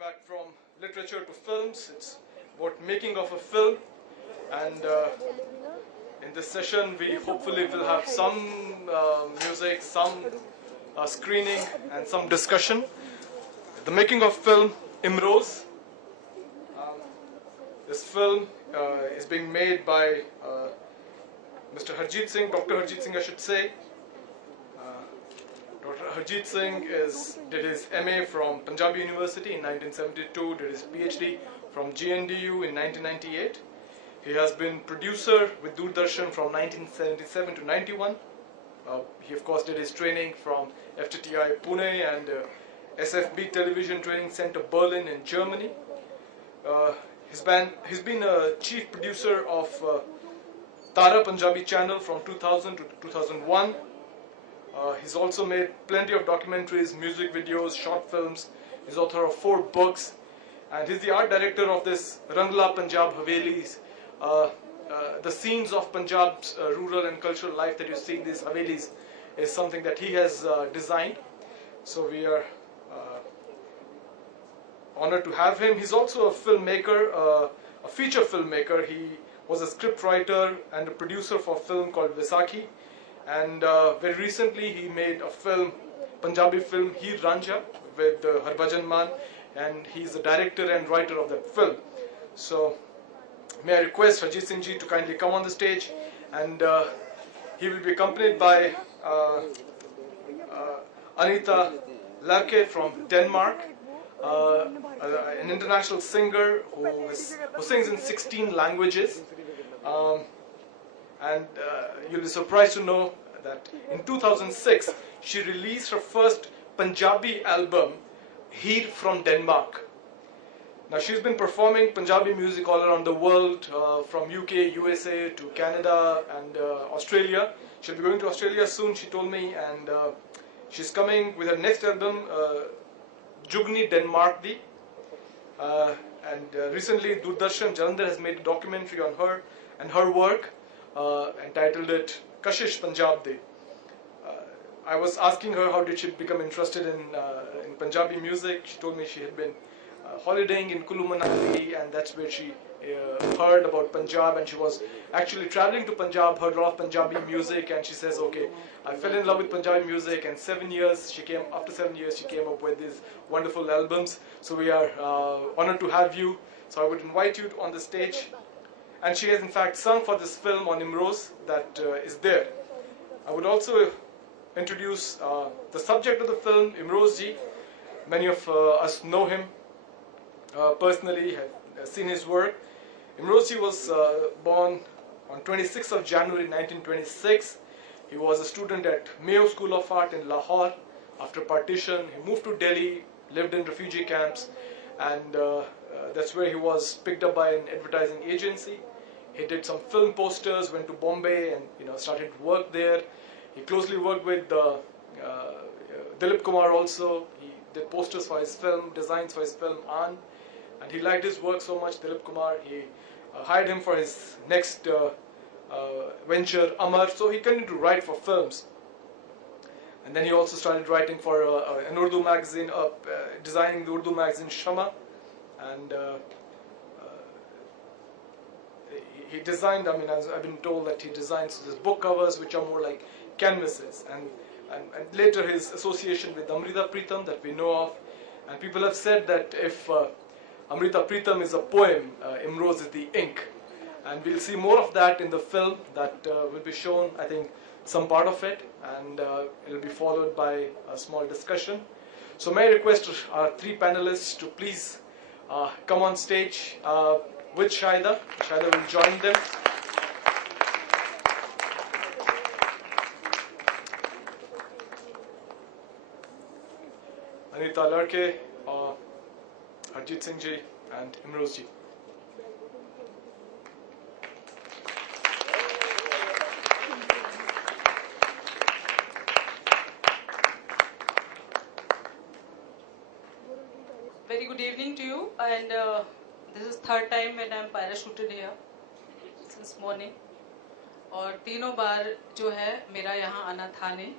back from literature to films. It's about making of a film, and in this session we hopefully will have some music, some screening and some discussion. The making of film Imroz. This film is being made by Mr. Harjeet Singh, Dr. Harjeet Singh I should say. Dr. Harjeet Singh did his MA from Punjabi University in 1972, did his PhD from GNDU in 1998. He has been producer with Doordarshan from 1977 to 91. He of course did his training from FTTI Pune and SFB Television Training Center Berlin in Germany. He's been a chief producer of Tara Punjabi channel from 2000 to 2001. He's also made plenty of documentaries, music videos, short films. He's author of 4 books, and he's the art director of this Rangla Punjab Havelis. The scenes of Punjab's rural and cultural life that you see in these Havelis is something that he has designed. So we are honored to have him. He's also a filmmaker, a feature filmmaker. He was a script writer and a producer for a film called Vaisakhi. And very recently he made a film, Punjabi film, Heer Ranjha with Harbhajan Mann, and he's the director and writer of that film. So may I request Harjeet Singh ji to kindly come on the stage, and he will be accompanied by Anita Larke from Denmark, an international singer who sings in 16 languages. And you'll be surprised to know that in 2006 she released her first Punjabi album, Heer from Denmark. Now she's been performing Punjabi music all around the world, from UK, USA to Canada and Australia. She'll be going to Australia soon, she told me, and she's coming with her next album, Jugni Denmark Di. And recently Doordarshan Jalandhar has made a documentary on her and her work, entitled it Kashish Punjab De. I was asking her how did she become interested in Punjabi music. She told me she had been holidaying in Kulu Manali, and that's where she heard about Punjab, and she was actually traveling to Punjab, heard a lot of Punjabi music, and she says, okay, I fell in love with Punjabi music, and after 7 years she came up with these wonderful albums. So we are honored to have you. So I would invite you on the stage. And she has in fact sung for this film on Imroz that is there. I would also introduce the subject of the film, Imroz ji. Many of us know him personally, have seen his work. Imroz ji was born on 26th of January 1926. He was a student at Mayo School of Art in Lahore. After partition, he moved to Delhi, lived in refugee camps, and that's where he was picked up by an advertising agency. He did some film posters, went to Bombay and started work there. He closely worked with Dilip Kumar also. He did posters for his film, designs for his film Aan, and he liked his work so much, Dilip Kumar. He hired him for his next venture, Amar, so he continued to write for films. And then he also started writing for an Urdu magazine, designing the Urdu magazine Shama, and he designed, as I've been told that he designs these book covers which are more like canvases, and later his association with Amrita Pritam that we know of, and people have said that if Amrita Pritam is a poem, Imroz is the ink, and we'll see more of that in the film that will be shown, I think some part of it, and it will be followed by a small discussion. So may I request our 3 panelists to please come on stage with Shahida. Shahida will join them. Anita Larke, Harjeet Singh ji, and Imroz ji. Very good evening to you, and this is 3rd time when I am parachuted here since morning. और तीनों बार जो है मेरा यहाँ आना था नहीं.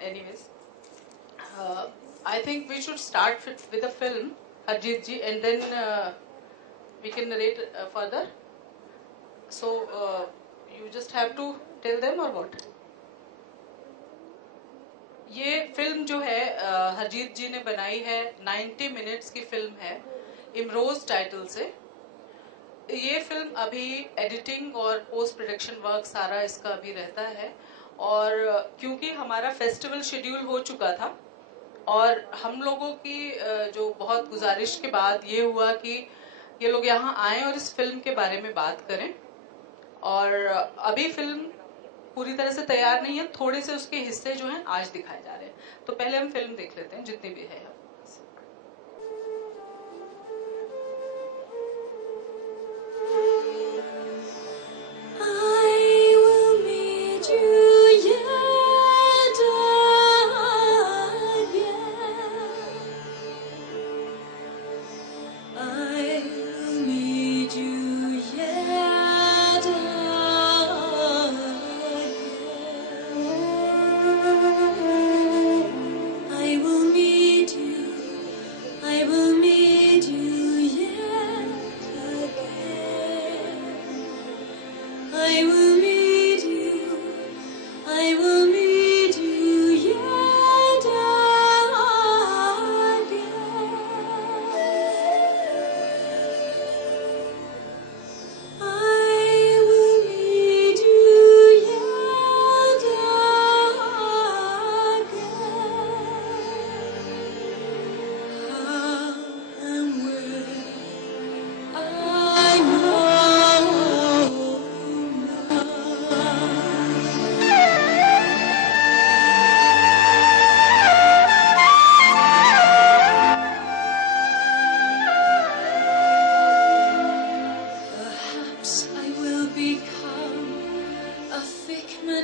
Anyways, I think we should start with a film Harjeet ji, and then we can narrate further. So you just have to tell them or what? ये फिल्म जो है हरजीत जी ने बनाई है, 90 मिनट्स की फिल्म है, इमरोज टाइटल से। ये फिल्म अभी एडिटिंग और पोस्ट प्रोडक्शन वर्क सारा इसका अभी रहता है, और क्योंकि हमारा फेस्टिवल शेड्यूल हो चुका था और हम लोगों की जो बहुत गुजारिश के बाद ये हुआ कि ये लोग यहाँ आए और इस फिल्म के बारे में बात करें, और अभी फिल्म पूरी तरह से तैयार नहीं है, थोड़े से उसके हिस्से जो हैं आज दिखाए जा रहे हैं। तो पहले हम फिल्म देख लेते हैं जितनी भी है।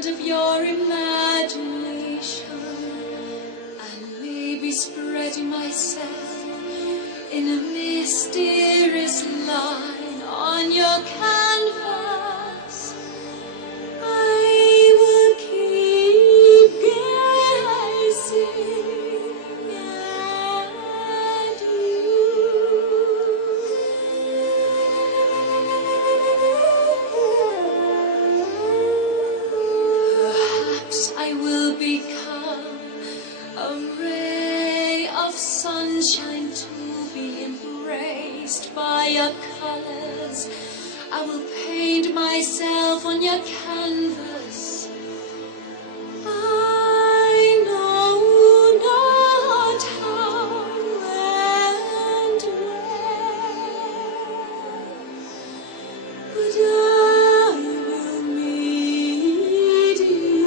Of your imagination, and maybe spreading myself in a mysterious line on your canvas. I will keep gazing at I will become a ray of sunshine to be embraced by your colors. I will paint myself on your canvas. I know not how and where, but I will meet you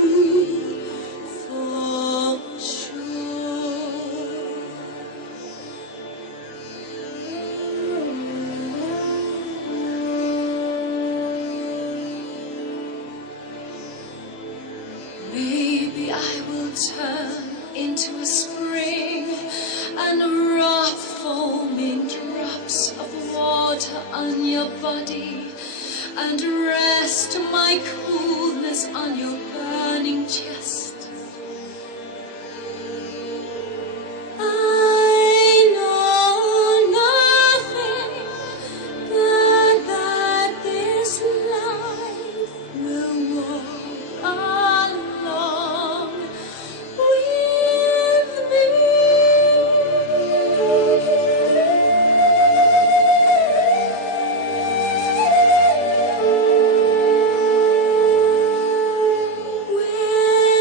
for sure. Maybe I will turn into a spring and rough foaming drops of water on your body, and rest my coolness on your burning chest. I know nothing but that this life will walk along with me. When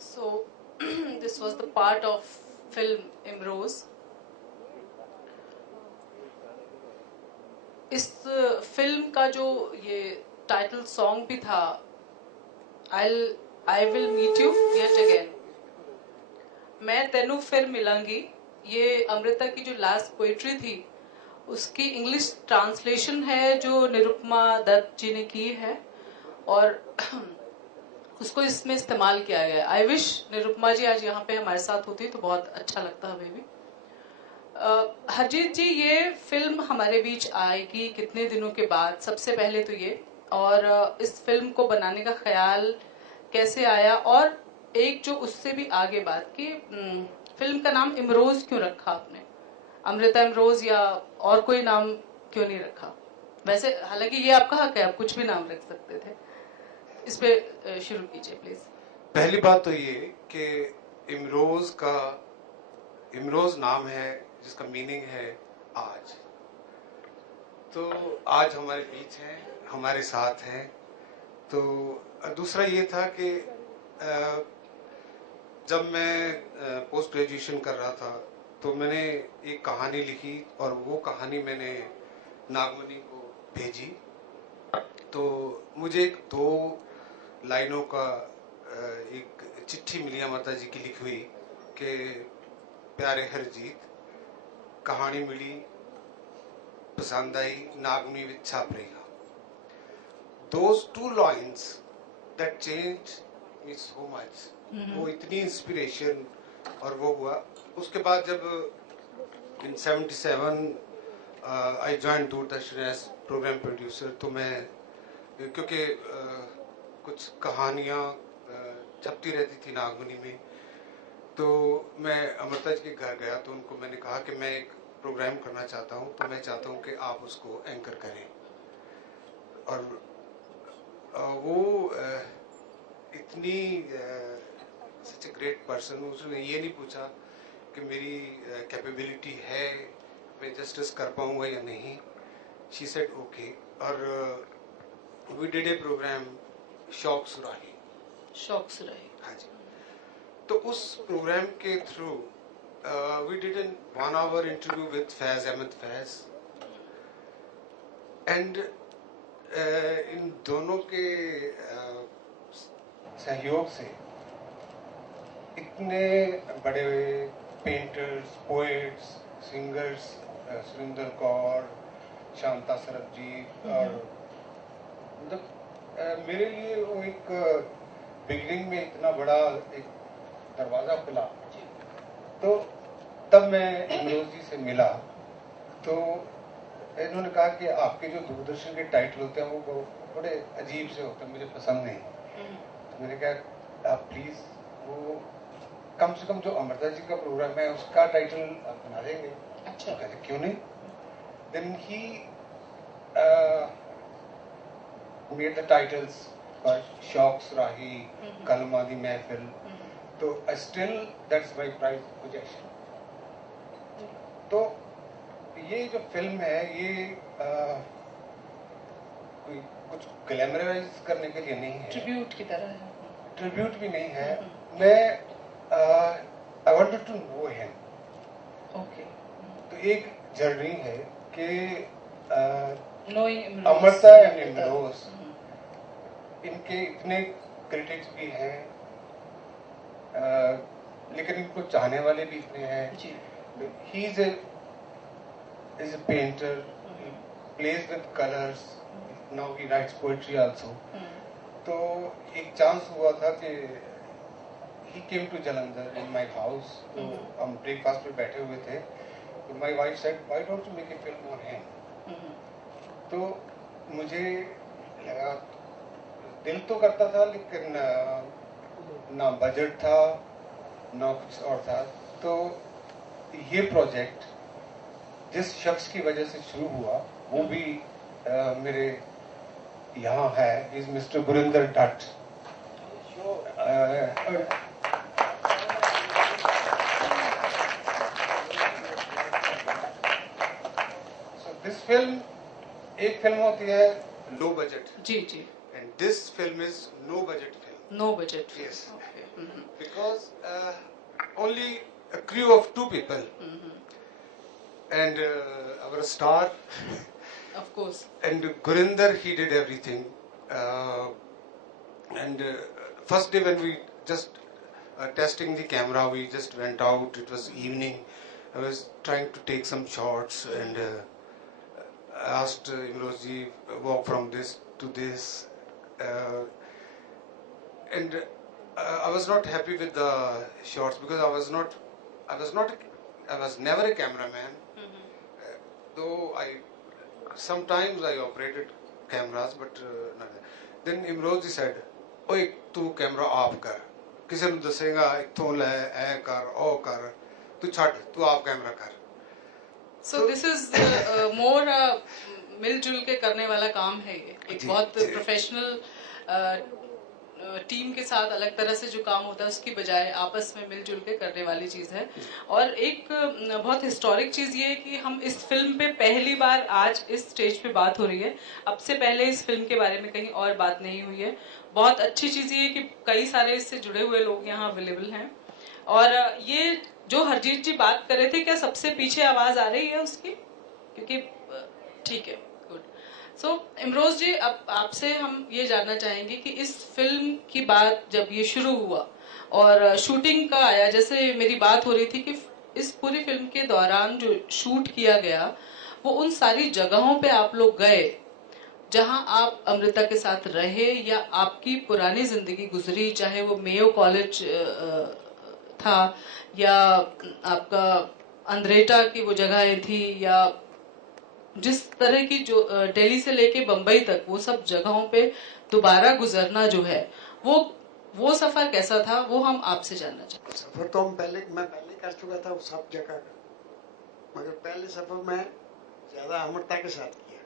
So this was the part of film Imrose. इस film का जो ये title song भी था, I will meet you yet again. मैं तेनू फिर मिलांगी, ये अमृता की जो लास्ट पोइट्री थी उसकी इंग्लिश ट्रांसलेशन है जो निरुपमा दत्त जी ने की है और उसको इसमें इस्तेमाल किया गया है. आई विश निरुपमा जी आज यहाँ पे हमारे साथ होती तो बहुत अच्छा लगता हमें भी. हरजीत जी, ये फिल्म हमारे बीच आएगी कितने दिनों के बाद, सबसे पहले तो ये, और इस फिल्म को बनाने का ख्याल कैसे आया, और एक जो उससे भी आगे बात की, फिल्म का नाम इमरोज क्यों रखा आपने? अमृता इमरोज या और कोई नाम क्यों नहीं रखा? वैसे हालांकि ये आपका हक है, आप कुछ भी नाम रख सकते थे. इस पे शुरू कीजिए प्लीज. पहली बात तो ये कि इमरोज नाम है जिसका मीनिंग है आज. तो आज हमारे बीच हैं, हमारे साथ हैं. तो दूसरा ये था कि जब मैं पोस्ट ग्रेजुएशन कर रहा था तो मैंने एक कहानी लिखी और वो कहानी मैंने नागमणि को भेजी. तो मुझे एक 2 लाइनों का एक चिट्ठी मिली अमृता जी की लिखी हुई कि प्यारे हरजीत, कहानी मिली, पसंद आई, नागमणि विद छाप रहेगा. Those 2 lines that changed me so much. वो इतनी इंस्पिरेशन और वो हुआ. उसके बाद जब in 77 I joined Doordarshan as programme producer, तो मैं क्योंकि कुछ कहानियाँ छपती रहती थी नागमणि में, तो मैं अमृता जी के घर गया तो उनको मैंने कहा कि मैं एक प्रोग्राम करना चाहता हूँ, तो मैं चाहता हूँ कि आप उसको एंकर करें. और वो इतनी सच ए ग्रेट पर्सन, उसने ये नहीं पूछा कि मेरी कैपेबिलिटी है, मैं जस्टिस कर पाऊंगा या नहीं. She said okay. और we did a programme Shauq Surahi. हाँ जी. तो उस प्रोग्राम के through we did an 1 hour interview with Faiz Ahmad Faiz. And इन दोनों के सहयोग से इतने बड़े painters, poets, singers, Surinder Kaur, Shanta Sarabjit, और मतलब मेरे लिए वो एक बिगनिंग में इतना बड़ा एक दरवाजा खुला. तो तब मैं इमरोज जी से मिला तो इन्होंने कहा कि आपके जो दूरदर्शन के टाइटल होते हैं वो बड़े अजीब से होते हैं, मुझे पसंद नहीं. तो मैंने कहा आप प्लीज वो कम से कम जो अमृता जी का प्रोग्राम है उसका टाइटल आप बना देंगे. अच्छा. कहते क्यों नहीं. Then he made the titles for Shauq Surahi, Kalma Di Mehfil. तो still that's my prize position. तो ये जो फिल्म है ये कोई कुछ ग्लैमराइज करने के लिए नहीं है, ट्रिब्यूट की तरह है. ट्रिब्यूट भी नहीं है. मैं I wanted to know him. Okay. तो एक जर्नी है कि अमृता एंड इमरोज, इनके इतने क्रिटिक्स भी हैं, लेकिन इनको चाहने वाले भी इतने हैं. He is a painter. He plays with colors. Now he writes poetry also. तो एक चांस हुआ था कि he came to Jalandhar in my house. तो हम ब्रेकफास्ट पे बैठे हुए थे. तो my wife said, why don't you make a film on him? तो मुझे लगा, दिल तो करता था लेकिन ना बजट था ना कुछ और था. तो ये प्रोजेक्ट जिस शख्स की वजह से शुरू हुआ वो भी मेरे यहाँ है, is mister Gurinder Dutt. So this film, एक फिल्म होती है लो बजट. जी जी. And this film is no budget film. No budget. Yes. because only a crew of 2 people and our star Of course. and Gurinder, he did everything. And first day when we just testing the camera, we just went out. It was evening. I was trying to take some shots and I asked Imroz ji, walk from this to this. And I was not happy with the shots because I was never a cameraman. Though sometimes I operated cameras, but then Imroz ji said, "Oi, tu camera off kar. Kisi nu dasenga itthon le ऐ कर ओ कर. Tu chhad, tu off camera kar." So this is more मिलजुल के करने वाला काम है ये, एक बहुत प्रोफेशनल टीम के साथ अलग तरह से जो काम होता है उसकी बजाय आपस में मिलजुल के करने वाली चीज है। और एक बहुत हिस्टोरिक चीज ये है कि हम इस फिल्म पे पहली बार आज इस स्टेज पे बात हो रही है। अब से पहले इस फिल्म के बारे में कहीं और बात नहीं हुई है। बहुत अच्छी चीज ये है कि कई सारे इससे जुड़े हुए लोग यहाँ अवेलेबल हैं। और ये जो हरजीत जी बात कर रहे थे, क्या सबसे पीछे आवाज आ रही है उसकी? क्योंकि ठीक है, गुड। सो इमरोज जी, अब आपसे हम ये जानना चाहेंगे कि इस फिल्म की बात जब ये शुरू हुआ और शूटिंग का आया, जैसे मेरी बात हो रही थी कि इस पूरी फिल्म के दौरान जो शूट किया गया वो उन सारी जगहों पे आप लोग गए जहां आप अमृता के साथ रहे या आपकी पुरानी जिंदगी गुजरी, चाहे वो मेयो कॉलेज था या आपका अंद्रेटा की वो जगहें थी या जिस तरह की जो दिल्ली से लेके बंबई तक वो सब जगहों पे दोबारा गुजरना जो है वो सफर कैसा था, वो हम आपसे जानना चाहते हैं। सफर तो मैं पहले कर चुका था वो सब जगह का, मगर पहले सफर मैं ज्यादा अमृता के साथ किया।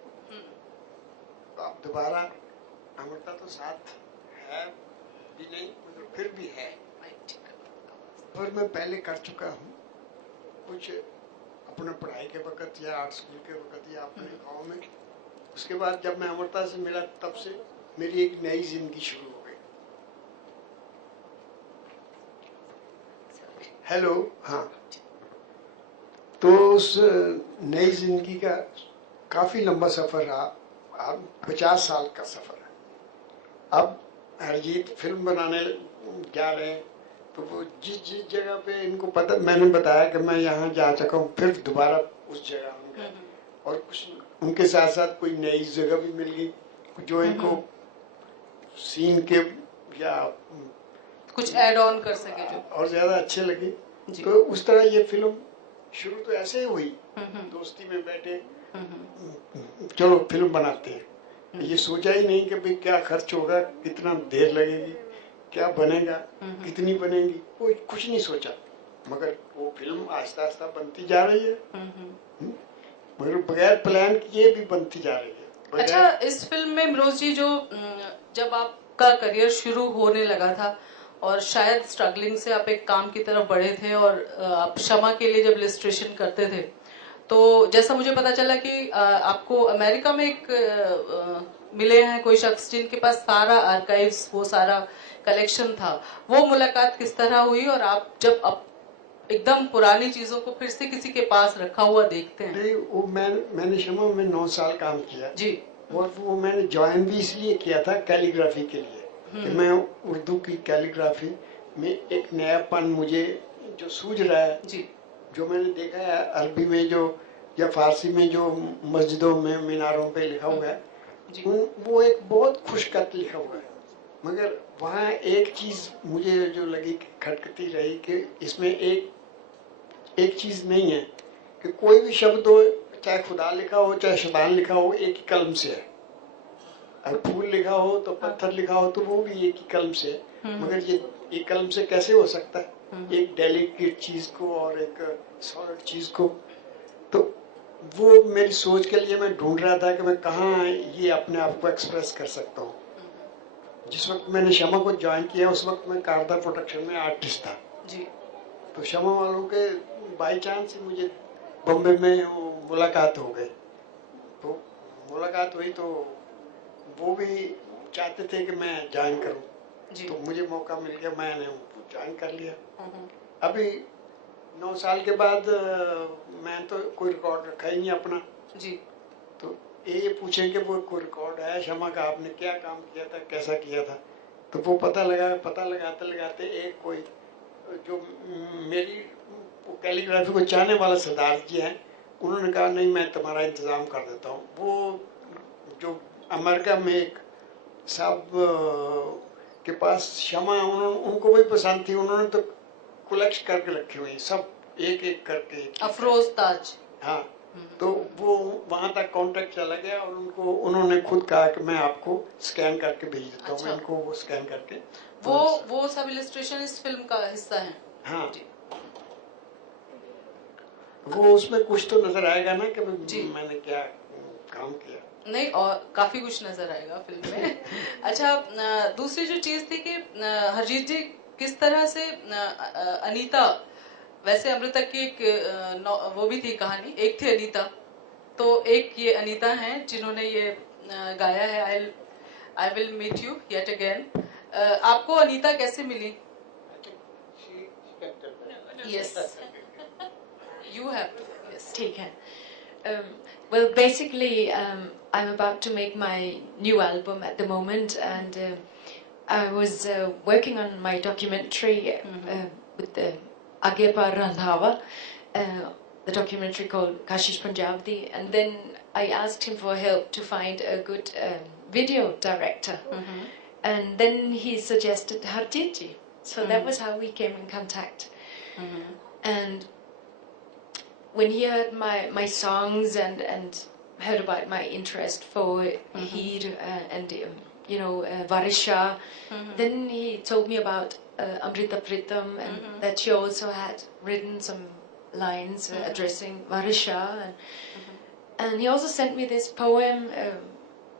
तो अब दोबारा अमृता तो साथ है भी नहीं, मगर फिर भी है। पर मैं पहले कर चुका हूँ कुछ अपने पढ़ाई के वक्त या आर्ट स्कूल के वक्त या अपने गांव में। उसके बाद जब मैं अमृता से मिला तब से मेरी एक नई जिंदगी शुरू हो गई। हेलो, हाँ। तो उस नई जिंदगी का काफी लंबा सफर रहा। अब 50 साल का सफर है। अब हरजीत फिल्म बनाने जा रहे हैं तो वो जिस जगह पे इनको पता, मैंने बताया कि मैं यहाँ जा चुका हूँ, फिर दोबारा उस जगह हम गए और कुछ उनके साथ साथ कोई नई जगह भी मिल गई जो इनको सीन के या कुछ ऐड ऑन कर सके जो और ज्यादा अच्छे लगे। तो उस तरह ये फिल्म शुरू तो ऐसे ही हुई, दोस्ती में बैठे चलो फिल्म बनाते हैं। ये सोचा ही नहीं कि भाई क्या खर्च होगा, कितना देर लगेगी, क्या बनेगा, कितनी बनेगी, कोई कुछ नहीं सोचा। मगर वो फिल्म आहिस्ता आहिस्ता बनती जा रही है, मगर बगैर प्लान किए भी बनती जा रही है। अच्छा, इस फिल्म में इमरोज जी जो जब आपका करियर शुरू होने लगा था और शायद स्ट्रगलिंग से आप एक काम की तरफ बढ़े थे और आप क्षमा के लिए जब इलस्ट्रेशन करते थे, तो जैसा मुझे पता चला कि आपको अमेरिका में एक मिले हैं कोई शख्स जिनके पास सारा आर्काइव्स, वो सारा कलेक्शन था। वो मुलाकात किस तरह हुई और आप जब अब एकदम पुरानी चीजों को फिर से किसी के पास रखा हुआ देखते हैं? नहीं, वो मैंने क्षमा में 9 साल काम किया जी, और वो मैंने ज्वाइन भी इसलिए किया था कैलीग्राफी के लिए कि मैं उर्दू की कैलीग्राफी में एक नयापन मुझे जो सूझ रहा है जी, जो मैंने देखा है अरबी में जो या फारसी में जो मस्जिदों में मीनारों पे लिखा हुआ है वो एक बहुत खुशखत लिखा हुआ है। मगर वहाँ एक चीज मुझे जो लगी खटखटी रही कि इसमें एक चीज नहीं है कि कोई भी शब्द हो, चाहे खुदा लिखा हो चाहे शैतान लिखा हो, एक ही कलम से है। अगर फूल लिखा हो तो पत्थर लिखा हो तो वो भी एक ही कलम से है। मगर ये एक कलम से कैसे हो सकता है, एक डेलिकेट चीज को और एक सॉलिड चीज को? तो वो मेरी सोच के लिए मैं ढूंढ रहा था कि मैं कहाँ ये अपने आप को एक्सप्रेस कर सकता हूँ। जिस वक्त मैंने क्षमा को ज्वाइन किया उस वक्त मैं कारदा प्रोडक्शन में आर्टिस्ट था जी। तो क्षमा वालों के बाई चांस ही मुझे बॉम्बे में मुलाकात हो गई। तो मुलाकात हुई तो वो भी चाहते थे कि मैं ज्वाइन करूं। जी। तो मुझे मौका मिल गया, मैंने उनको ज्वाइन कर लिया। हम्म, अभी 9 साल के बाद मैं तो कोई रिकॉर्ड रखा ही नहीं अपना। जी। तो ये पूछें कि वो कोई रिकॉर्ड है शमा का, आपने क्या काम किया था, कैसा किया था, तो वो पता लगाते लगाते एक कोई जो मेरी कैलीग्राफी को चाहने वाला सरदार जी हैं, उन्होंने कहा नहीं मैं तुम्हारा इंतज़ाम कर देता हूँ। वो जो अमेरिका में एक साहब के पास शमा, उनको भी पसंद थी, उन्होंने तो कलेक्ट करके रखी हुई सब एक एक करके। अफरोज ताज। हाँ, तो वो वहां तक कांटेक्ट चला गया और उन्होंने खुद कहा कि मैं आपको स्कैन करके भेज देता हूँ। अच्छा। इनको वो स्कैन करके वो सब इलस्ट्रेशन इस फिल्म का हिस्सा है। हाँ जी। वो उसमें कुछ तो नजर आएगा ना कि जी। मैंने क्या काम किया। नहीं, और काफी कुछ नजर आएगा फिल्म में। अच्छा, दूसरी जो चीज थी कि हरजीत जी किस तरह से अनीता, वैसे अमृता की एक वो भी थी कहानी, एक थी अनीता, तो एक ये अनीता हैं जिन्होंने ये गाया है I will meet you yet again. आपको अनीता कैसे मिली? Yes, you have to. Yes, ठीक है. Well, basically, I'm about to make my new album at the moment, and I was working on my documentary with Agepar Randhawa, the documentary called Kashish Punjabdi, and then I asked him for help to find a good video director, and then he suggested Harjeet ji. So that was how we came in contact, and when he heard my songs and heard about my interest for Heer and Varisha, then he told me about Amrita Pritam, and that she also had written some lines addressing Varisha, and he also sent me this poem,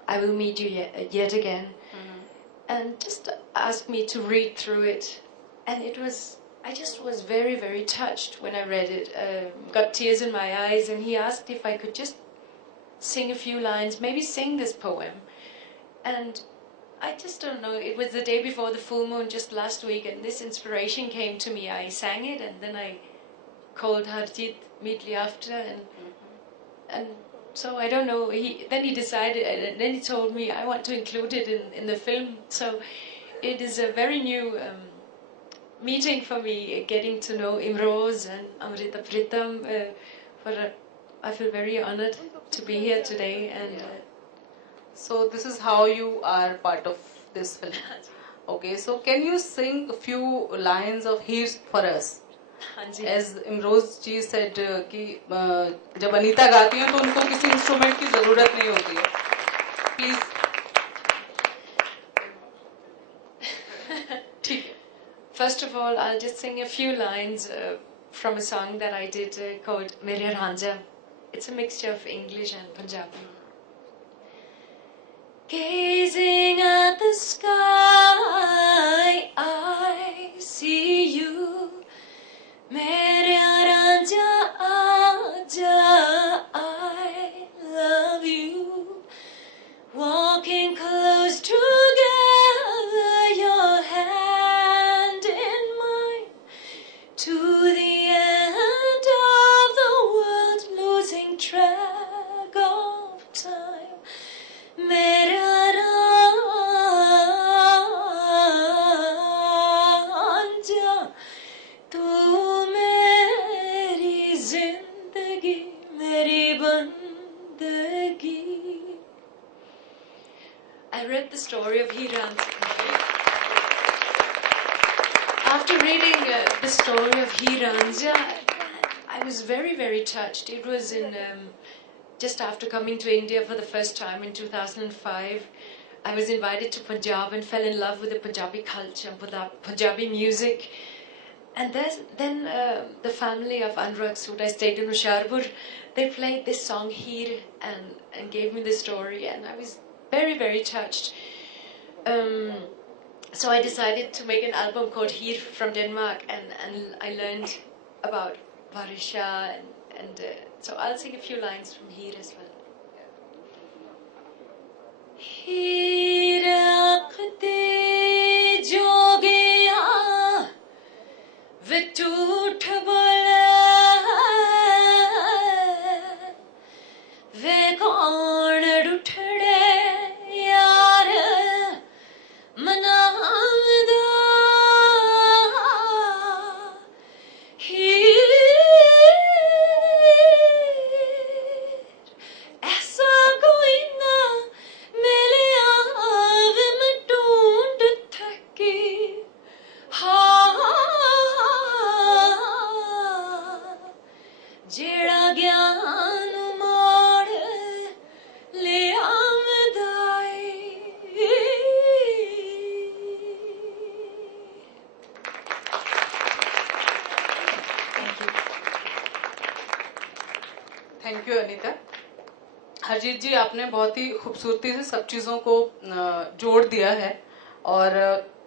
I Will Meet You Yet Again, and just asked me to read through it, and I just was very, very touched when I read it. Got tears in my eyes, and he asked if I could just sing a few lines, maybe sing this poem. And I just don't know, it was the day before the full moon just last week, and this inspiration came to me. I sang it, and then I called Harjeet immediately after, and so I don't know, then he decided, and then he told me I want to include it in the film. So it is a very new meeting for me, getting to know Imroz and Amrita Pritam. I feel very honored to be here today, and so this is how you are part of this film. Okay, so can you sing a few lines of Heer for us? As Imroz ji said कि जब अनीता गाती हैं तो उनको किसी instrument की जरूरत नहीं होती है. Please. ठीक है. First of all, I'll just sing a few lines from a song that I did called Mere Ranja. It's a mixture of English and Punjabi. Gazing at the sky, I see you. Mere Ranja, Aja, I love you. Walking close together, your hand in mine, to the end of the world, losing track of time. Mera Ranja, tu meri zindagi, meri bandagi. I read the story of Heer Ranja. After reading the story of Heer Ranja, I was very, very touched. It was in just after coming to India for the first time in 2005. I was invited to Punjab and fell in love with the Punjabi culture, with the Punjabi music. And then the family of Anurag Sood, I stayed in Hoshiarpur, they played this song Heer and gave me the story, and I was very, very touched. So I decided to make an album called Heer from Denmark, and I learned about Varisha, and so I'll sing a few lines from Heer as well. Heer akhte jo thank you Anita. Harjeet ji, आपने बहुत ही खूबसूरती से सब चीज़ों को जोड़ दिया है, और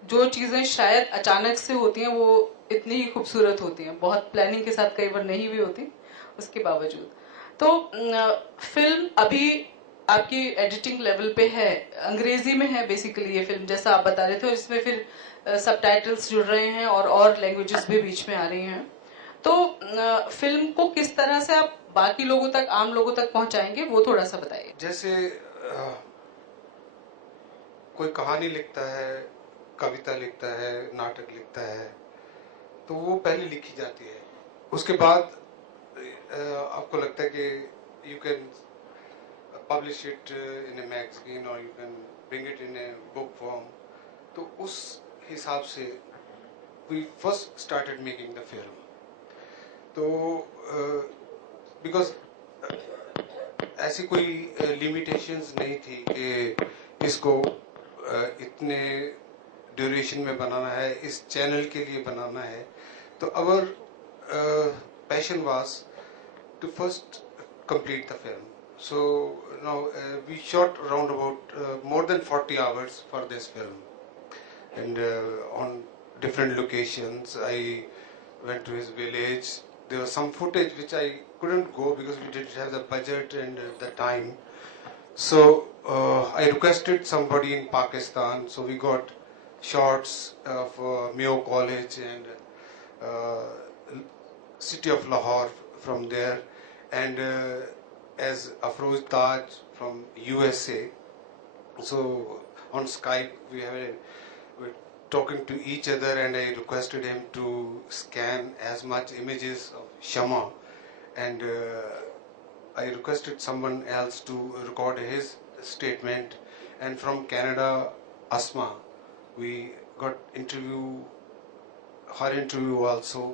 जो चीज़ें शायद अचानक से होती हैं वो इतनी ही खूबसूरत होती हैं, बहुत प्लानिंग के साथ कई बार नहीं भी होती उसके बावजूद। तो फिल्म अभी आपकी एडिटिंग लेवल पे है, अंग्रेजी में है बेसिकली ये फिल्म, जैसा आप बता रहे थे, और इसमें फिर सबटाइटल्स जुड़ रहे हैं और लैंग्वेजेस भी बीच में आ रही हैं। तो फिल्म को किस तरह से आप बाकी लोगों तक, आम लोगों तक पहुंचाएंगे, वो थोड़ा सा बताइए। जैसे कोई कहानी लिखता है, कविता लिखता है, नाटक लिखता है, तो वो पहले लिखी जाती है, उसके बाद आपको लगता है कि you can publish it in a magazine और you can bring it in a book form. तो उस हिसाब से we first started making the film. तो बिकॉज ऐसी कोई लिमिटेशंस नहीं थी कि इसको इतने ड्यूरेशन में बनाना है, इस चैनल के लिए बनाना है। तो our passion was to first complete the film. So now we shot around about more than 40 hours for this film, and on different locations. I went to his village. There was some footage which I couldn't go because we didn't have the budget and the time. So I requested somebody in Pakistan. So we got shots of Mayo College and city of Lahore from there, and as Afroz Taj from USA. So on Skype we're talking to each other, and I requested him to scan as much images of Shama, and I requested someone else to record his statement, and from Canada, Asma, we got her interview also.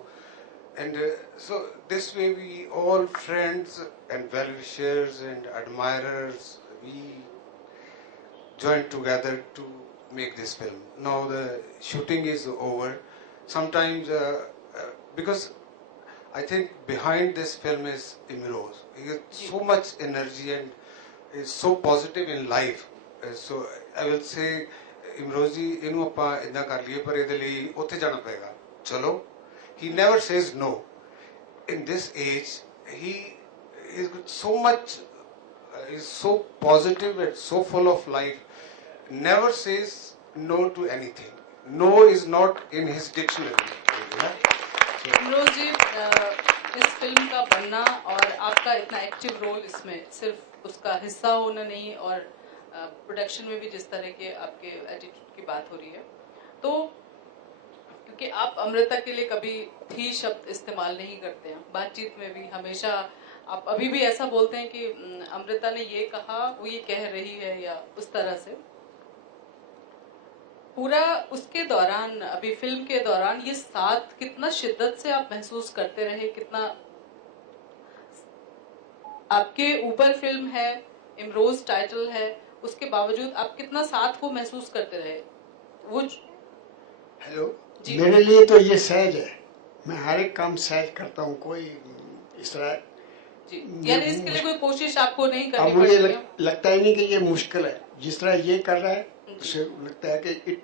And so this way we all friends and well-wishers and admirers, we joined together to make this film. Now the shooting is over. Sometimes because I think behind this film is Imroz. He has so much energy and is so positive in life. So I will say Imroz ji inu appa idna kar liye par ede ਲਈ ਉੱਥੇ ਜਾਣਾ ਪਏਗਾ, ਚਲੋ. He never says no. In this age, he is so much, is so positive and so full of life. Never says no to anything. No is not in his dictionary. Imroz जी, इस film का बनना और आपका इतना active role इसमें, सिर्फ उसका हिस्सा होना नहीं, और प्रोडक्शन में भी जिस तरह के आपके एटीट्यूड की बात हो रही है, तो क्योंकि आप अमृता के लिए कभी थी शब्द इस्तेमाल नहीं करते हैं, बातचीत में भी हमेशा आप अभी भी ऐसा बोलते हैं कि अमृता ने ये कहा, वो ये कह रही है, या उस तरह से। पूरा उसके दौरान, अभी फिल्म के दौरान, ये साथ कितना शिद्दत से आप महसूस करते रहे, कितना आपके ऊपर फिल्म है, इमरोज टाइटल है, उसके बावजूद आप कितना साथ को महसूस करते रहे? वो हेलो, मेरे लिए तो ये सहज है, मैं हर एक काम सहज करता हूँ, कोई इस तरह यानी इसके लिए कोई कोशिश आपको नहीं करनी अब मुझे पड़ती लगता ही नहीं कि ये मुश्किल है। जिस तरह ये कर रहा है उसे लगता है कि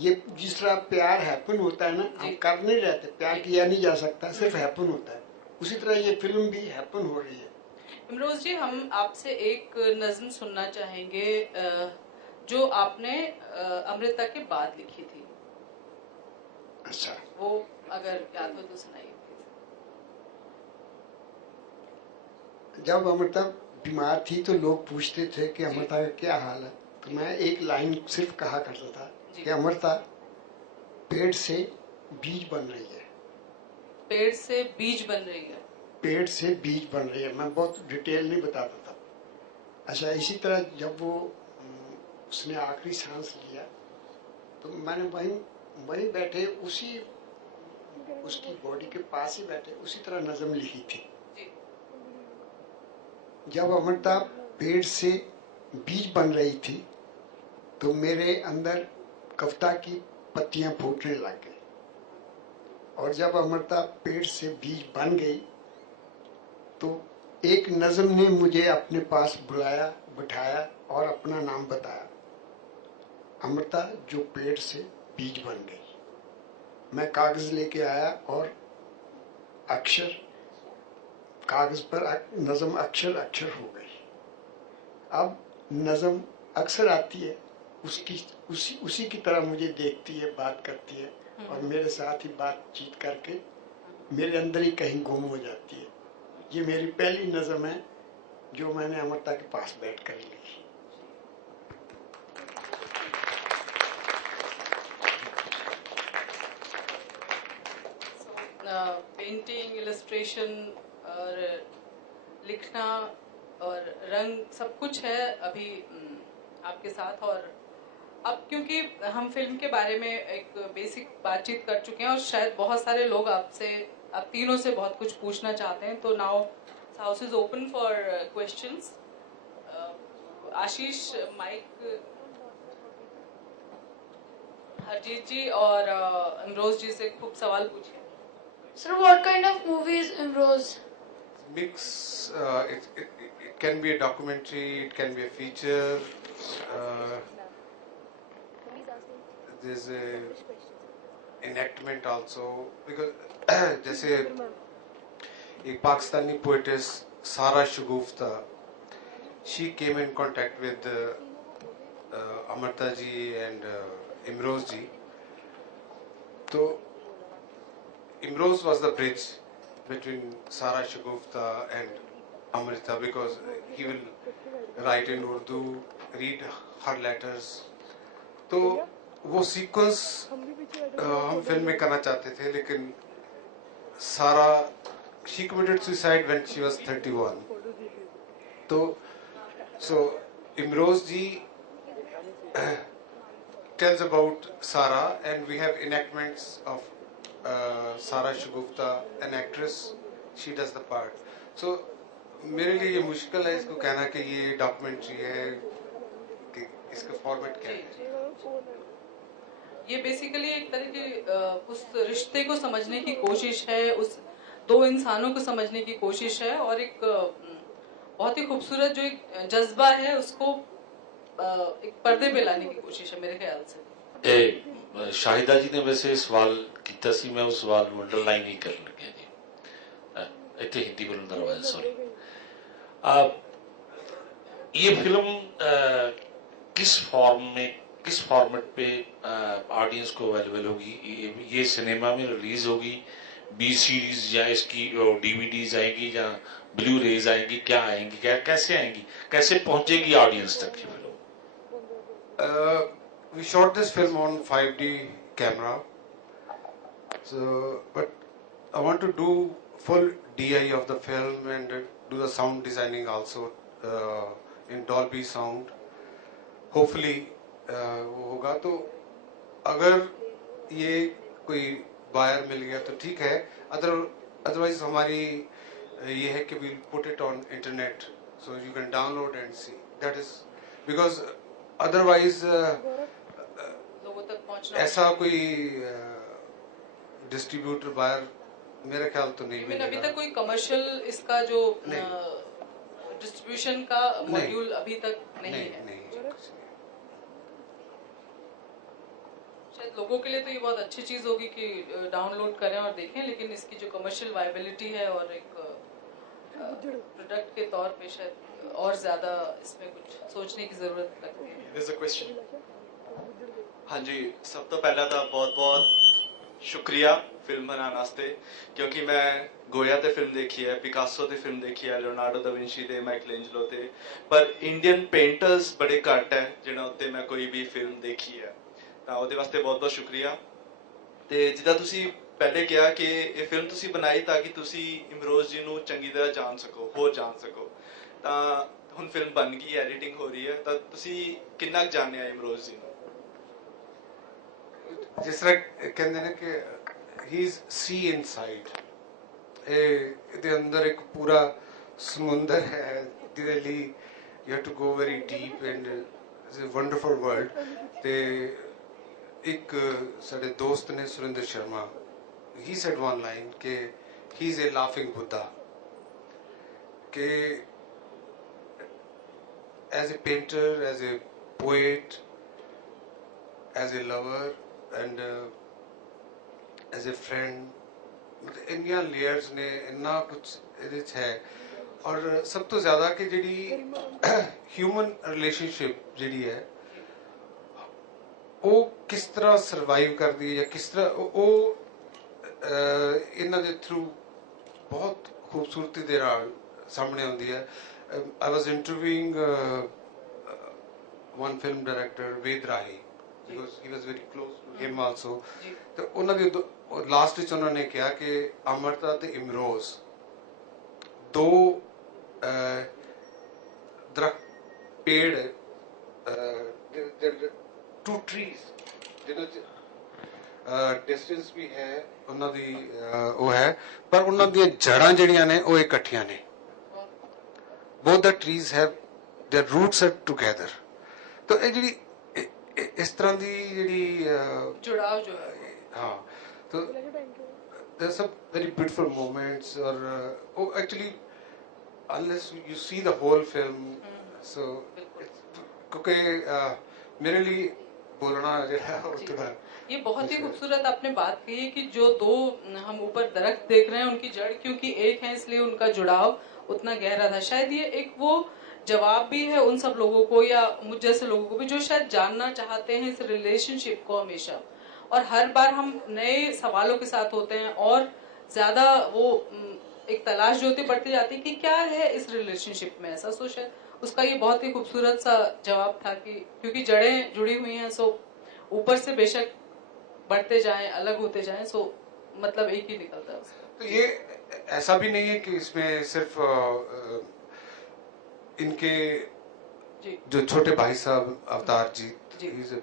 ये जिस तरह प्यार हैपन होता है ना, हम कर नहीं रहते, प्यार किया नहीं जा सकता, सिर्फ हैपन होता है, उसी तरह ये फिल्म भी हैपन हो रही है। इमरोज जी, हम आपसे एक नज्म सुनना चाहेंगे जो आपने अमृता के बाद लिखी थी। अच्छा, वो अगर याद हो तो सुनाइए। जब अमृता बीमार थी तो लोग पूछते थे कि अमृता का क्या हाल है, तो मैं एक लाइन सिर्फ कहा करता था कि अमृता, पेट से बीज बन रही है। पेट से बीज बन रही है। पेट से बीज बन रही है, मैं बहुत डिटेल नहीं बताता था। अच्छा, इसी तरह जब वो उसने आखिरी सांस लिया तो मैंने वहीं बैठे, उसकी बॉडी के पास ही बैठे उसी तरह नज़म लिखी थी। जब अमृता पेट से बीज बन रही थी तो मेरे अंदर कविता की पत्तियां फूटने लग गई, और जब अमृता पेट से बीज बन गई तो एक नज़म ने मुझे अपने पास बुलाया, बिठाया और अपना नाम बताया। अमृता जो पेड़ से बीज बन गई। मैं कागज लेके आया और अक्षर कागज पर नज़म अक्षर अक्षर हो गई। अब नज़म अक्सर आती है, उसी की तरह मुझे देखती है, बात करती है और मेरे साथ ही बातचीत करके मेरे अंदर ही कहीं गुम हो जाती है। ये मेरी पहली नज़म है जो मैंने अमृता के पास बैठ कर लिखी। पेंटिंग, इलस्ट्रेशन और लिखना और रंग सब कुछ है अभी आपके साथ। और अब क्योंकि हम फिल्म के बारे में एक बेसिक बातचीत कर चुके हैं और शायद बहुत सारे लोग आपसे, आप तीनों से बहुत कुछ पूछना चाहते हैं, तो now house is open for questions. Ashish, mic Harjeet ji और इमरोज जी से खूब सवाल पूछिए। Sir, what kind of movie is Imrose? Mix. It can be a documentary. It can be a feature. There's a enactment also, because जैसे एक पाकिस्तानी poetess सारा शगुफ्ता, she came in contact with Amarta ji and Imroz ji. तो Imroz was the bridge between Sara Shagufta and Amrita, because he will write in Urdu, read her letters. तो वो sequence हम film में करना चाहते थे, लेकिन सारा she committed suicide when she was 31. तो so Imroz ji tells about Sara, and we have enactments of Sara Shagufta, an actress, she does the part. So मेरे लिए ये मुश्किल है इसको कहना कि ये डॉक्यूमेंट्री है, कि इसका फॉर्मेट क्या है। ये बेसिकली एक तरह की उस रिश्ते को समझने की कोशिश है, उस दो इंसानों को समझने की कोशिश है, और एक बहुत ही खूबसूरत जो एक जज्बा है उसको एक पर्दे पे लाने की कोशिश है मेरे ख्याल से। शाहिदा जी ने वैसे सवाल किया सी, मैं उस सवाल को अंडरलाइन नहीं कर लगे जी, इतने हिंदी बोलने का रवाज, सॉरी। ये फिल्म किस फॉर्मेट पे ऑडियंस को अवेलेबल होगी? ये सिनेमा में रिलीज होगी, बी सीरीज, या इसकी डीवीडीज आएगी, या ब्लू रेज आएंगी, क्या आएंगी, कैसे आएंगी, कैसे पहुंचेगी ऑडियंस तक ये film? We shot this film on 5D camera, so but I want to do full DI of the film and do the sound designing also in Dolby sound. Hopefully वो होगा। तो अगर ये कोई बायर मिल गया तो ठीक है, otherwise हमारी ये है कि we'll put it on internet so you can download and see. That is because otherwise ऐसा कोई डिस्ट्रीब्यूटर बायर मेरे ख्याल तो नहीं मिलेगा। अभी तक कोई कमर्शियल इसका जो डिस्ट्रीब्यूशन का मॉड्यूल अभी तक नहीं है। शायद लोगों के लिए तो ये बहुत अच्छी चीज होगी कि डाउनलोड करें और देखें, लेकिन इसकी जो कमर्शियल वायबिलिटी है और एक प्रोडक्ट के तौर पे शायद और ज्यादा इसमें कुछ सोचने की जरूरत लगती है। There's a question. हाँ जी, सब तो पहला तो बहुत बहुत शुक्रिया फिल्म बनाने वास्ते, क्योंकि मैं गोया ते फिल्म देखी है, पिकासो ते फिल्म देखी है, लियोनार्डो दा विंची ते, माइकलएंजेलो ते, पर इंडियन पेंटर्स बड़े घट है जिन्हां उत्ते मैं कोई भी फिल्म देखी है। ਤਾਂ ਉਹਦੇ ਵਾਸਤੇ ਬਹੁਤ ਬਹੁਤ ਸ਼ੁਕਰੀਆ। ਤੇ ਜਿੱਦਾਂ ਤੁਸੀਂ ਪਹਿਲੇ ਕਿਹਾ ਕਿ ਇਹ ਫਿਲਮ ਤੁਸੀਂ ਬਣਾਈ ਤਾਂ ਕਿ ਤੁਸੀਂ ਇਮਰੋਜ਼ ਜੀ ਨੂੰ ਚੰਗੀ ਤਰ੍ਹਾਂ ਜਾਣ ਸਕੋ, ਹੋਰ ਜਾਣ ਸਕੋ, ਤਾਂ ਹੁਣ ਫਿਲਮ ਬਣ ਗਈ, ਐਡੀਟਿੰਗ ਹੋ ਰਹੀ ਹੈ, ਤਾਂ ਤੁਸੀਂ ਕਿੰਨਾ ਕੁ ਜਾਣਿਆ ਇਮਰੋਜ਼ ਜੀ ਨੂੰ? ਜਿਸ ਤਰ੍ਹਾਂ ਕਹਿੰਦੇ ਨੇ ਕਿ ਹੀ ਇਜ਼ ਸੀ ਇਨਸਾਈਡ, ਇਹਦੇ ਅੰਦਰ ਇੱਕ ਪੂਰਾ ਸਮੁੰਦਰ ਹੈ ਜਿਹਦੇ ਲਈ you have to go very deep and it's a wonderful world. ਤੇ ਇੱਕ ਸਾਡੇ ਦੋਸਤ ਨੇ Surinder Sharma, he said one line कि he is a laughing Buddha, कि as a painter, as a poet, as a lover and as a friend, मतलब इन्नियां layers ने इन्ना कुछ ਇਹਦੇ 'ਚ ਹੈ ਔਰ ਸਭ ਤੋਂ ਜ਼ਿਆਦਾ ਕਿ ਜਿਹੜੀ ਹਿਊਮਨ ਰਿਲੇਸ਼ਨਸ਼ਿਪ ਜਿਹੜੀ ਹੈ ਉਹ ਕਿਸ ਤਰ੍ਹਾਂ ਸਰਵਾਈਵ ਕਰਦੀ ਹੈ ਜਾਂ ਕਿਸ ਤਰ੍ਹਾਂ ਉਹ ਇਹਨਾਂ ਦੇ ਥਰੂ ਬਹੁਤ ਖੂਬਸੂਰਤੀ ਦੇ ਨਾਲ ਸਾਹਮਣੇ ਆਉਂਦੀ ਹੈ। I was interviewing one film director, Ved Rahi, because he was very close to him also. तो उन्होंने लास्ट ਵਿੱਚ ਉਹਨਾਂ ਨੇ ਕਿਹਾ ਕਿ ਅਮਰਤਾ ਤੇ ਇਮਰੋਜ਼ ਦੋ ਦਰਖਤ ਪੇੜ two trees ਜਿਹਨਾਂ 'ਚ distance ਵੀ ਹੈ ਉਹਨਾਂ ਦੀ ਉਹ ਹੈ ਪਰ ਉਹਨਾਂ ਦੀਆਂ ਜੜਾਂ ਜਿਹੜੀਆਂ ਨੇ ਉਹ ਇਕੱਠੀਆਂ ਨੇ। both the trees have their roots are together। तो ये ਜਿਹੜੀ ਇਸ ਤਰ੍ਹਾਂ ਦੀ ਜਿਹੜੀ जुड़ाव जो है हाँ तो there's some very beautiful moments or actually unless you see the whole film so क्योंकि मेरे लिए बोलना जो है वो थोड़ा ये बहुत ही खूबसूरत आपने बात कही है कि जो दो हम ऊपर दरख्त देख रहे हैं उनकी जड़ क्योंकि एक है इसलिए उनका जुड़ाव उतना गहरा था। शायद ये एक वो जवाब भी है उन सब लोगों को या मुझ जैसे लोगों को भी जो शायद जानना चाहते हैं इस रिलेशनशिप को हमेशा और हर बार हम नए सवालों के साथ होते हैं और ज्यादा वो एक तलाश जो होती बढ़ती जाती है कि क्या है इस रिलेशनशिप में ऐसा। सो शायद उसका ये बहुत ही खूबसूरत सा जवाब था कि क्योंकि जड़ें जुड़ी हुई हैं सो ऊपर से बेशक बढ़ते जाएं अलग होते जाएं सो मतलब एक ही निकलता है उसका। तो ये ऐसा भी नहीं है कि इसमें सिर्फ इनके जो छोटे भाई साहब Avtar ji is a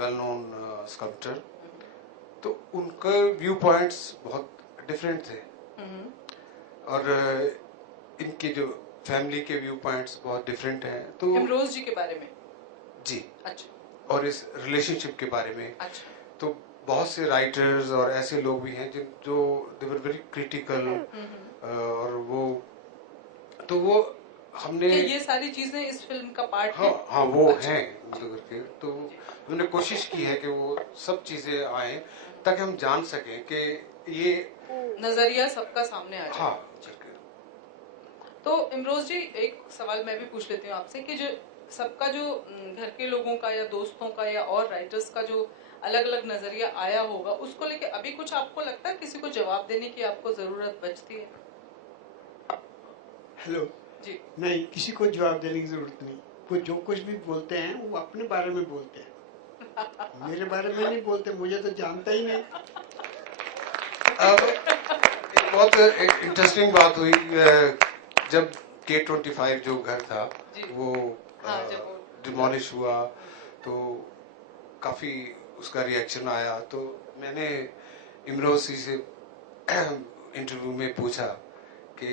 well known sculpture तो उनके व्यू पॉइंट्स बहुत डिफरेंट थे और इनके जो फैमिली के व्यू पॉइंट्स बहुत डिफरेंट हैं। तो इमरोज जी के बारे में जी अच्छा और इस रिलेशनशिप के बारे में अच्छा तो बहुत से राइटर्स और ऐसे लोग भी हैं जिन जो दे वर वेरी क्रिटिकल और वो तो वो हमने ये सारी चीजें इस फिल्म का पार्ट हाँ है। हाँ वो हैं मतलब करके तो हमने कोशिश की है कि वो सब चीजें आए ताकि हम जान सकें कि ये नजरिया सबका सामने आ जाए। हाँ तो इमरोज जी एक सवाल मैं भी पूछ लेती हूँ आपसे कि जो सबका जो घर के लोगों का या दोस्तों का या और राइटर्स का जो अलग अलग नजरिया आया होगा उसको लेके अभी कुछ आपको लगता है किसी को जवाब देने की आपको जरूरत बचती है? हेलो जी नहीं किसी को जवाब देने की जरूरत नहीं। वो जो कुछ भी बोलते हैं वो अपने बारे में बोलते हैं मेरे बारे में नहीं बोलते मुझे तो जानता ही नहीं। एक बहुत इंटरेस्टिंग बात हुई जब K25 जो घर था वो डिमोलिश हुआ तो काफी उसका रिएक्शन आया तो मैंने इमरोज सी से इंटरव्यू में पूछा कि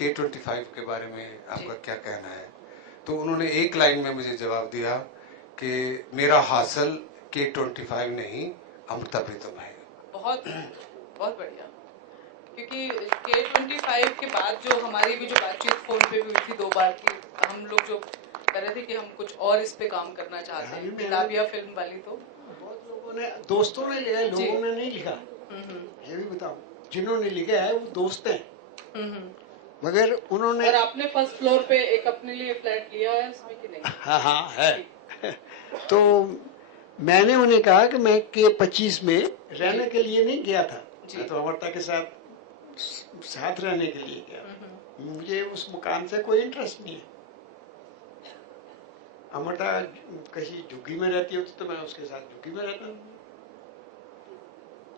K25 के बारे में आपका क्या कहना है तो उन्होंने एक लाइन में मुझे जवाब दिया कि मेरा हासिल K25 नहीं अमृता प्रीतम है। बहुत बहुत बढ़िया क्योंकि K25 के बाद जो हमारी भी जो बातचीत फोन पे भी हुई थी 2 बार की हम लोग जो कर रहे थे कि हम कुछ और इस पे काम करना चाहते हैं किताबिया फिल्म वाली तो बहुत लोगों ने दोस्तों ने लिखा है लोगों ने नहीं लिखा। ये भी बताओ जिन्होंने लिखा है वो दोस्त हैं मगर उन्होंने और आपने फर्स्ट फ्लोर पे एक अपने लिए फ्लैट लिया है इसमें कि नहीं? हाँ हाँ है तो मैंने उन्हें कहा कि मैं K25 में रहने के लिए नहीं गया था मैं तो अमरता के साथ रहने के लिए गया मुझे उस मकान से कोई इंटरेस्ट नहीं है। अमरता कहीं झुग्गी में रहती होती तो मैं उसके साथ झुग्गी में रहता हूँ।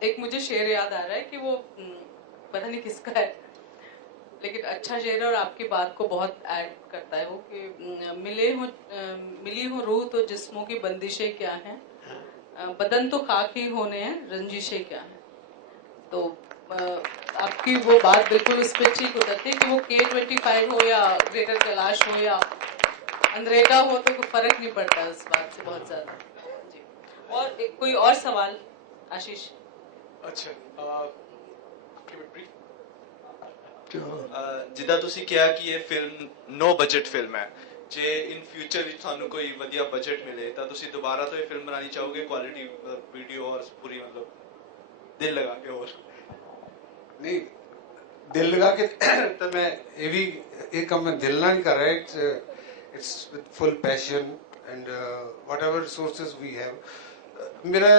एक मुझे शेर याद आ रहा है कि वो पता नहीं किसका है लेकिन अच्छा शेर है और आपकी बात को बहुत ऐड करता है वो कि मिली हो रूह तो जिस्मों की बंदिशें क्या हैं बदन तो खाक ही होने हैं रंजिशें क्या हैं। तो आपकी वो बात बिल्कुल उस पर ठीक उतरती है कि वो K25 हो या ग्रेटर कैलाश हो या अंद्रेका हो तो कोई फर्क नहीं पड़ता उस बात से बहुत ज्यादा जी। और कोई और सवाल आशीष? अच्छा ਜਿੱਦਾਂ ਤੁਸੀਂ ਕਿਹਾ ਕਿ ਇਹ ਫਿਲਮ ਨੋ ਬਜਟ ਫਿਲਮ ਹੈ, ਜੇ ਇਨ ਫਿਊਚਰ ਵਿੱਚ ਤੁਹਾਨੂੰ ਕੋਈ ਵਧੀਆ ਬਜਟ ਮਿਲੇ ਤਾਂ ਤੁਸੀਂ ਦੁਬਾਰਾ ਤੋਂ ਇਹ ਫਿਲਮ ਬਣਾਉਣੀ ਚਾਹੋਗੇ, ਕੁਆਲਿਟੀ ਵੀਡੀਓ ਔਰ ਪੂਰੀ मतलब ਦਿਲ ਲਗਾ ਕੇ? और नहीं, दिल लगा के तो मैं ये भी एक काम में दिल ना नहीं कर रहा है, it's with full passion and whatever resources we have. मेरा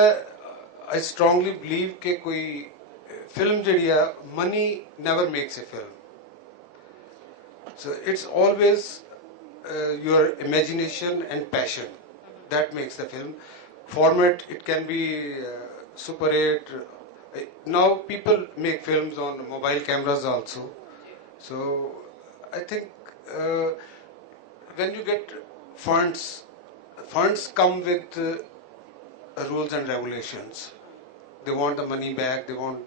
I strongly believe कि कोई फिल्म जड़ी है, money never makes a film. So it's always your imagination and passion that makes the film. Format, it can be Super 8. Now people make films on mobile cameras also. So I think when you get funds come with rules and regulations. They want the money back, they want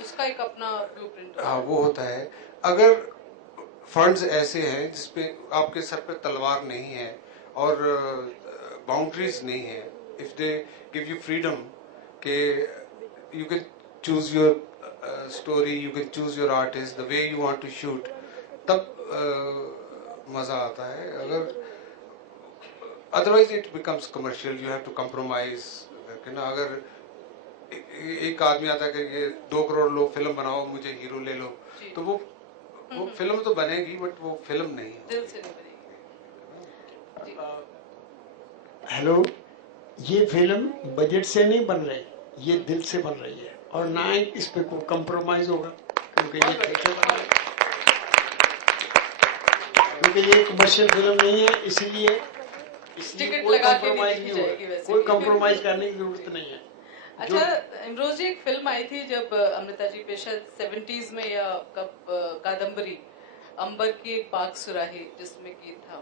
उसका एक अपना blueprint. हाँ, वो होता है। अगर funds ऐसे हैं जिसपे आपके सर पे तलवार नहीं है और बाउंड्रीज नहीं है, if they give you freedom के you can choose your story, you can choose your artist, the way you want to shoot, तब मजा आता है। अगर otherwise it becomes commercial, you have to compromise ना। अगर एक आदमी आता है कि ये 2 करोड़ लो फिल्म बनाओ, मुझे हीरो ले लो, तो वो फिल्म तो बनेगी बट वो फिल्म नहीं है, दिल से नहीं बनेगी। हेलो, ये फिल्म बजट से नहीं बन रही, ये दिल से बन रही है और ना ही इस पे कोई कम्प्रोमाइज होगा, क्योंकि ये दिल से बन रही है, क्योंकि ये कमर्शियल फिल्म नहीं है, इसीलिए कोई कम्प्रोमाइज नहीं होगा, कोई कम्प्रोमाइज करने की जरूरत नहीं है। अच्छा इमरोज जी, एक फिल्म आई थी जब अमृता जी पे शायद 70s में या कब, कादम्बरी अंबर की एक पाक सुराही, जिसमें गीत था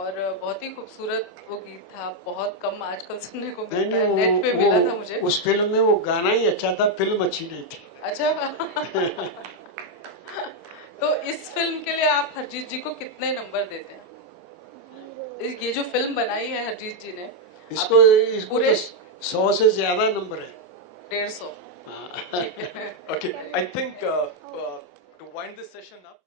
और बहुत ही खूबसूरत वो गीत था, बहुत कम आजकल सुनने को मिलता है, नेट पे मिला था मुझे। उस फिल्म में वो गाना ही अच्छा था, फिल्म अच्छी नहीं थी। अच्छा तो इस फिल्म के लिए आप हरजीत जी को कितने नंबर देते हैं? ये जो फिल्म बनाई है हरजीत जी ने, इसको पूरे 100 से ज्यादा नंबर है, 150। Okay, I think to wind this session up.